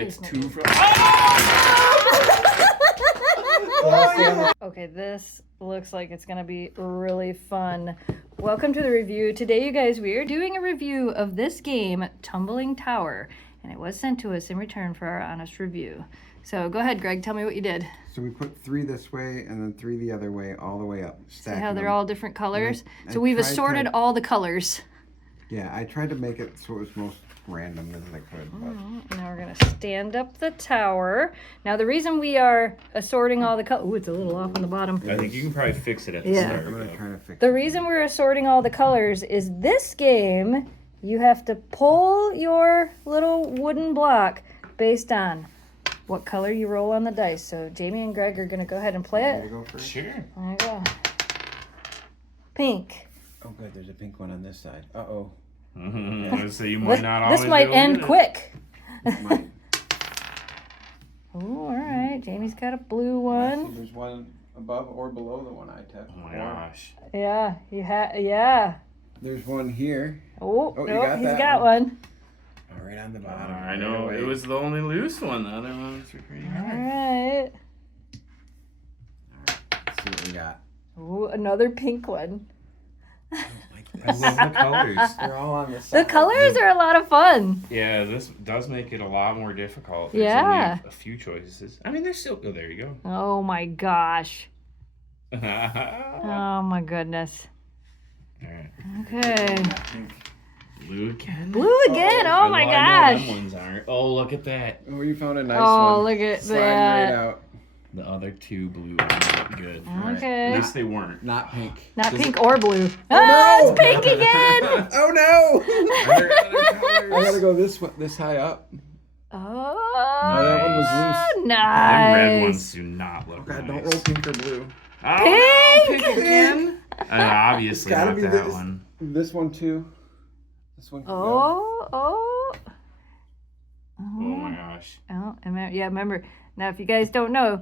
It's 2 from... Okay, this looks like it's gonna be really fun. Welcome to the review. Today, you guys, we are doing a review of this game, Tumbling Tower, and it was sent to us in return for our honest review. So go ahead, Greg, tell me what you did. So we put 3 this way and then 3 the other way, all the way up. See how they're all different colors? I So we've tried assorted all the colors. Yeah, I tried to make it so it was most random as I could. But... Now we're gonna stand up the tower. Now the reason we are assorting all the colors, ooh, it's a little off on the bottom. I think you can probably fix it at the Yeah. start. I'm gonna try to fix The it. reason we're assorting all the colors is this game, you have to pull your little wooden block based on what color you roll on the dice. So Jamie and Greg are gonna go ahead and play Ready to it. go first? Sure. There you go. Pink. Oh good, there's a pink one on this side. Uh-oh. So you might not always This might be able to end get it. quick. Mine. Oh, all right. Jamie's got a blue I see one. there's one above or below the one I took. Oh my gosh. Yeah, yeah. There's one here. Oh, Oh, you no, got he's that got one. Oh, right on the bottom. I know, it was the only loose one. The other ones were pretty All hard. right. Let's see what we got. Oh, another pink one. I love the colors. They're all on the The side. colors are a lot of fun. Yeah, this does make it a lot more difficult. There's Yeah. only a few choices. I mean, there's still... Oh, there you Oh my gosh. go. Oh my goodness. Alright. Okay. Blue again? Blue again. Oh my Well, I know gosh. them ones aren't. Oh, look at that. Oh, you found a nice Oh, one. look at Sliding right that. out. The other 2 blue ones look good. At Okay. least they weren't. Not pink. Not Does pink or blue. Oh, it's pink again. Oh no! Other colors. I gotta go this high up. Oh, that one was loose. nice. Them red ones do not look Oh God, nice. don't roll pink or blue. Oh, Pink! no, pink again? Obviously Gotta not be that this- one. This one too. This one can go. Oh. Oh my gosh. Oh, remember. Now, if you guys don't know,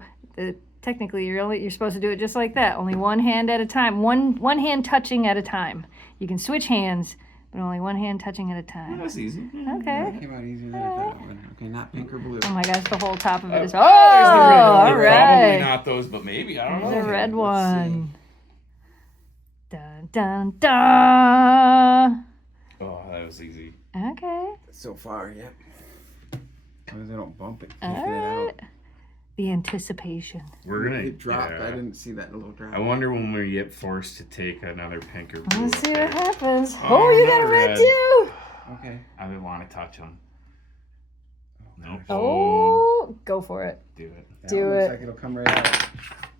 technically you're supposed to do it just like that. Only one hand at a time. One hand touching at a time. You can switch hands, but only one hand touching at a That time. was easy. Okay. That came out easier than I thought it would. Okay, not pink or blue. Oh my gosh, the whole top of it is. Oh, there's the red one. all Probably right. not those, but maybe. I don't There's know. a red let's see. one. Dun dun dun. Oh, that was easy. Okay. So far, yep. As long as I don't bump it, All kicking it out. right. The anticipation. We're gonna. It dropped. yeah. I didn't see that little drop. I wonder when we get forced to take another pink or blue. Let's see up what there. happens. Oh, Oh, you got a another red red. too. Okay. I would want to touch them. Nope. Oh, go for it. Do it. That Do one looks it. like it'll come right out.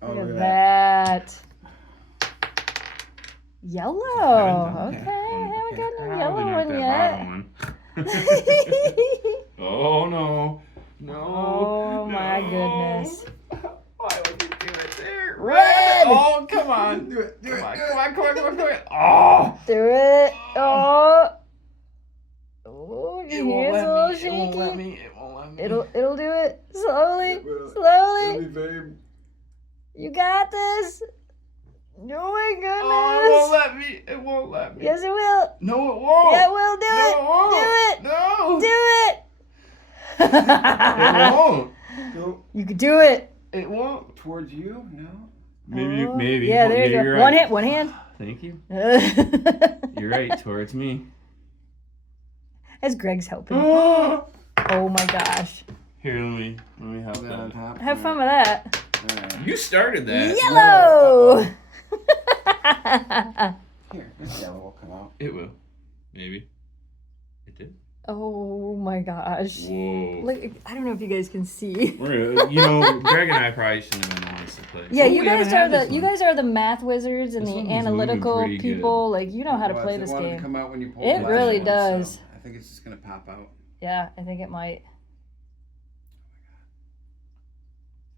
Oh, Look look at at that. that. Yellow. Haven't Okay, done that. haven't got no Probably yellow not one that yet. bottom one. Oh no. No. Oh, my no. goodness. Why would you do it there? Red. Oh, come on. Do it. Do Come it. on, Do come it. on, come on, come on, come on. Oh. Do it. Oh. Oh, It your won't hand's a let little me. It shaky. won't let me. It won't let me. It'll do it. Slowly. It will. It'll Slowly. be very... You got this. Oh my goodness. Oh, it won't let me. It won't let me. Yes, it will. No, it won't. Yeah, it will. Do No, it. it won't. Do it. No. Do it. It won't. Go You can do it. It won't. towards you? No? Maybe. Oh. Maybe. Yeah, there you go. You're One right. hand. One hand. Thank you. As You're right. Towards me. Greg's helping. Oh. Oh my gosh. Here, let me help Put that on that. top. Have fun with that. Alright. You started that. Yellow. Here, this yellow will come out. It will. Maybe. It did. Oh my gosh. Whoa. Look, I don't know if you guys can see. We're gonna, Greg and I probably shouldn't have been the ones to play. Yeah, Oh, you we guys haven't are had the this you one. guys are the math wizards and This the one was analytical moving pretty people. Like you know how to Well, play it this wanted to game. come out when you pulled It the really last one, does. so I think it's just gonna pop out. Yeah, I think it might.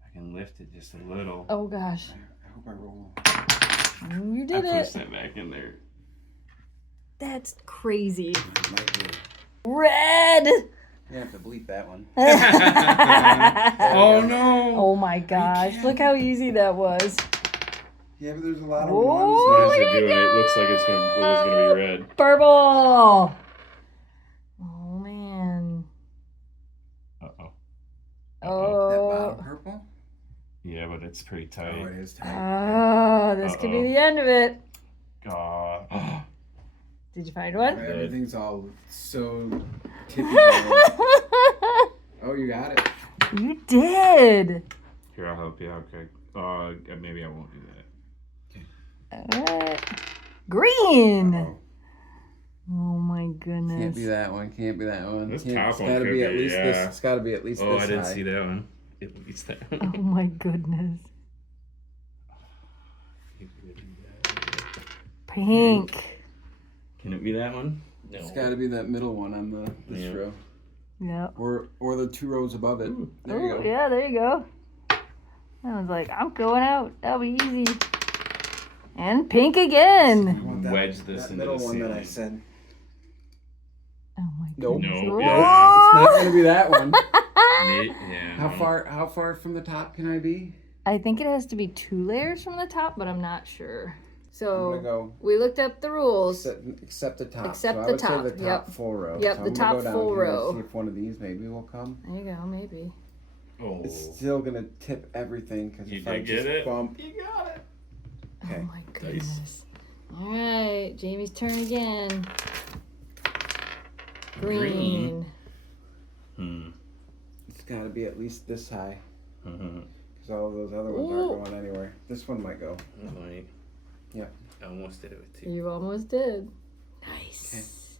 I can lift it just a little. Oh gosh. I hope I roll. You I did pushed it. that back in there. That's crazy. It might be. Red. You have to bleep that one. Oh no! Oh my gosh. Look how easy that was. Yeah, but there's a lot of Whoa. What ones. is look it at doing? It looks like it was gonna be red. Purple. Oh man. Uh oh. Yeah, but it's pretty tight. Oh, it is tight. Oh, this could be the end of it. God. Did you find one? Everything's all so tippy. Oh, you got it. You did. Here, I'll help you. Okay. Maybe I won't do that. All right. Green. Uh-oh. Oh my goodness. Can't be that one. Can't be that one. This Can't, top it's one gotta could be at be, least yeah. this. It's gotta be at least Oh, this I didn't high. see that one. At least that Oh one. my goodness. Pink. Can it be that one? No. It's gotta be that middle one on this Yeah. row. Yeah. Or the 2 rows above it. Ooh. There you go. Yeah, there you go. I was like, I'm going out. That'll be easy. And pink again. I want Wedge this that into middle the one that I ceiling. said. Oh my Nope. goodness. No, Whoa. yeah. It's not gonna be that one. Yeah. How far from the top can I be? I think it has to be 2 layers from the top, but I'm not sure. I'm So gonna go we looked up the rules. except the top. Except so I the would top, say the top yep. full row. Yep, so the I'm top gonna go down full here and row. see if one of these maybe will come. There you go, maybe. Oh. It's still gonna tip everything because You if I did get just it? bump. You got it. Okay. Oh my goodness. All right, Jamie's turn again. Green. It's gotta be at least this high Mm-hmm. because all of those other ones aren't going anywhere. This one might go. Right. Yeah. I almost did it with 2. You almost did. Nice.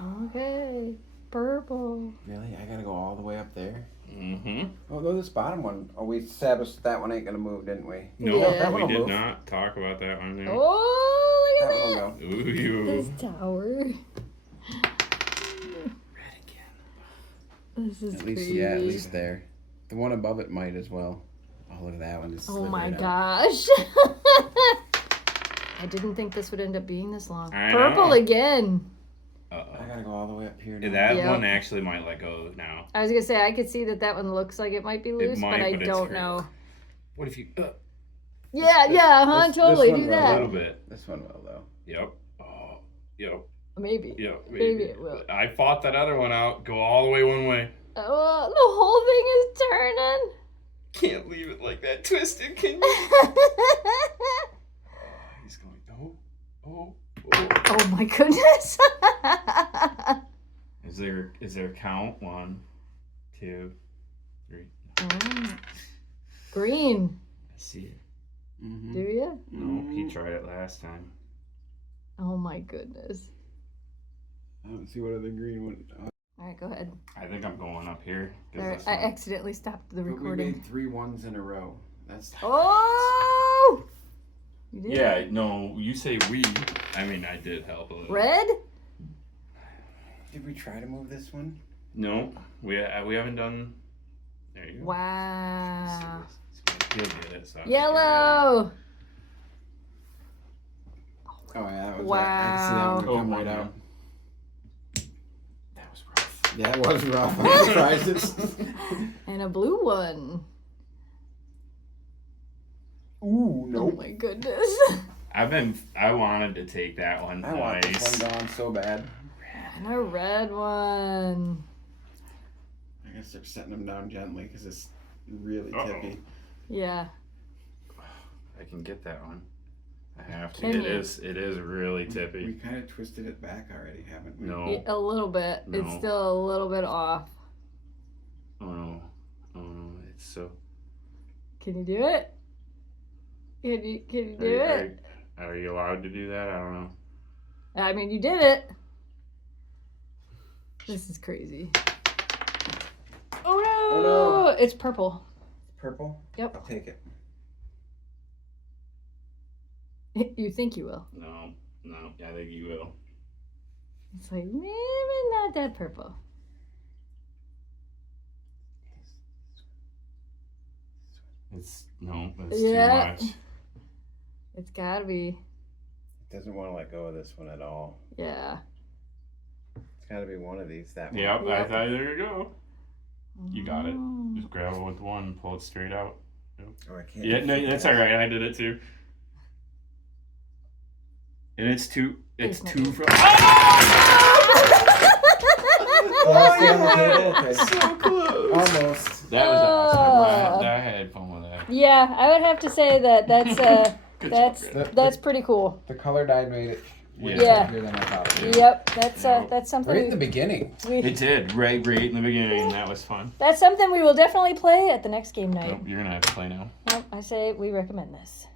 Okay. Purple. Really? I gotta go all the way up there. Mm-hmm. Oh, no, this bottom one. Oh, we established that one ain't gonna move, didn't we? No, Yeah. That we one'll did move. not talk about that one. There. Oh, look That at one that. will go. Ooh. This tower. Red again. This is At least, crazy. yeah, at least there. The one above it might as well. Oh, look at that one. Just Oh slid my right out. gosh. I didn't think this would end up being this long. I Purple know. again. Uh-oh. I gotta go all the way up here now. That Yep. one actually might let go now. I was gonna say I could see that one looks like it might be loose, might, but I but it's don't hurt. know. What if you... Yeah, yeah, huh? this Totally one do will, A that. little bit. This one will, though. Yep. Oh, yep. Maybe. Yep. Maybe it will. I fought that other one out. Go all the way one way. Oh, the whole thing is turning. Can't leave it like that twisted, can you? He's going, oh, oh, oh. Oh my goodness. Is there a count? 1, 2, 3. Green. I see it. Mm-hmm. Do you? No, he tried it last time. Oh my goodness. I don't see what other green one. All right, go ahead. I think I'm going up here. 'Cause There, this I one- accidentally stopped the But we recording. made 3 ones in a row. That's Oh! You did? Yeah, no, you say we. I mean, I did help a little. Red? Did we try to move this one? No, we haven't done. There you go. Wow. He'll get it. So Yellow. Oh yeah, that was Wow. right. I can see that one Oh, come right wow. out. That was rough. Yeah, it was rough. I'm surprised it's. And a blue one. Ooh, Oh nope. my goodness. I wanted to take that one. I want this Nice. one gone so bad. And a red one. I guess they're setting them down gently because it's really Uh-oh. tippy. Yeah. I can get that one. I have to. Can It you? is really We tippy. kind of twisted it back already, haven't we? No. Yeah, a little bit. It's No. still a little bit off. Oh no. Oh no. It's so. Can you do it? Can you do it? Are you allowed to do that? I don't know. I mean, you did it. This is crazy. Oh no! Oh, no. It's purple. Purple? Yep. I'll take it. You think you will. No. I think you will. It's like, maybe not that purple. It's too Yeah. much. It's gotta be. It doesn't want to let go of this one at all. Yeah. It's got to be one of these. That one. Yep. Yep. There you go. You got it. Oh. Just grab it with one and pull it straight out. Oh, I can't. Yeah, no, that's all right. I did it too. And it's two. It's It's two not- from. Oh, stay on the table? Okay. So close. Almost. That was awesome. I had fun with that. Yeah, I would have to say that that's Good that's job, that's pretty cool. The color dye made it way Yeah. easier than I thought it would. Yep, that's Yep. something. Right in the beginning. It did, right in the beginning. That was fun. That's something we will definitely play at the next game night. Nope, you're going to have to play now. Nope, I say we recommend this.